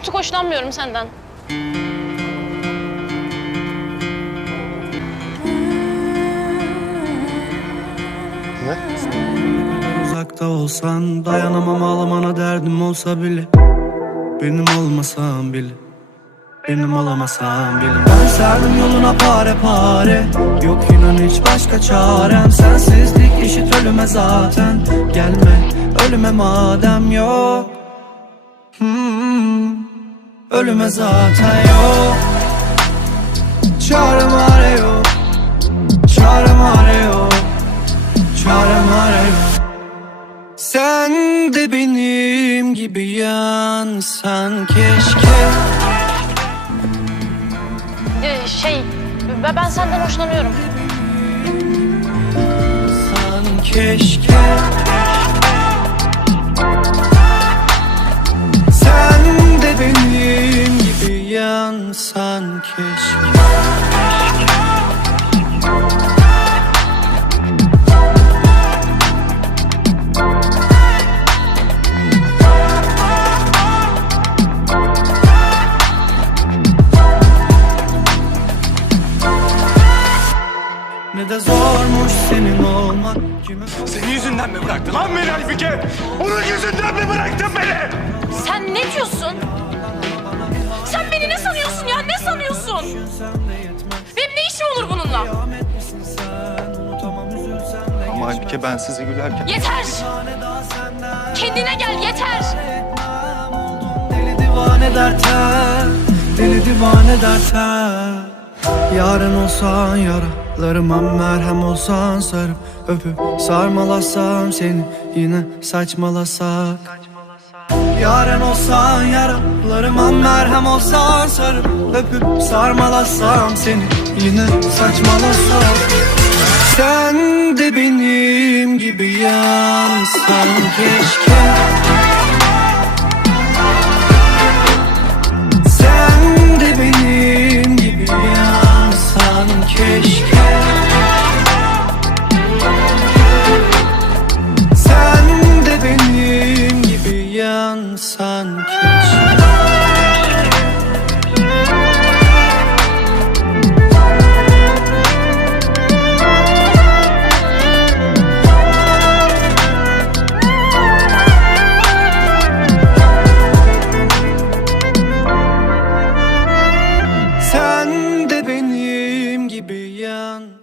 Artık hoşlanmıyorum senden. Ne? Uzakta olsan dayanamam ağlamana derdim olsa bile. Benim olmasan bile. Benim olamasan bile. Ben serdim yoluna pare pare. Yok inan hiç başka çarem Sensizlik eşit ölüme zaten. Gelme ölüme madem yok. Hmm, Ölüme zaten yok. Çarem arıyor Çarem arıyor Çarem arıyor Sen de benim gibi yansan keşke. Ee, şey, ben ben senden hoşlanıyorum. San keşke Ne de zormuş senin olmak kime Senin yüzünden mi bıraktı lan beni Aybike? Onun yüzünden mi bıraktın beni? Sen ne diyorsun? Sen beni ne sanıyorsun ya? Ne sanıyorsun? Benim ne işim olur bununla? Kıyamet misin sen unutamam üzülsem de Ama Aybike ben size gülerken... Yeter! Kendine gel yeter! Deli divane derten Deli divane derten Yarın olsan yaralarıma merhem olsan sarıp öpüp sarmalasam seni yine saçmalasak Yarın olsan yaralarıma merhem olsan sarıp öpüp sarmalasam seni yine saçmalasak Sen de benim gibi yansan keşke Sen de benim gibi yan.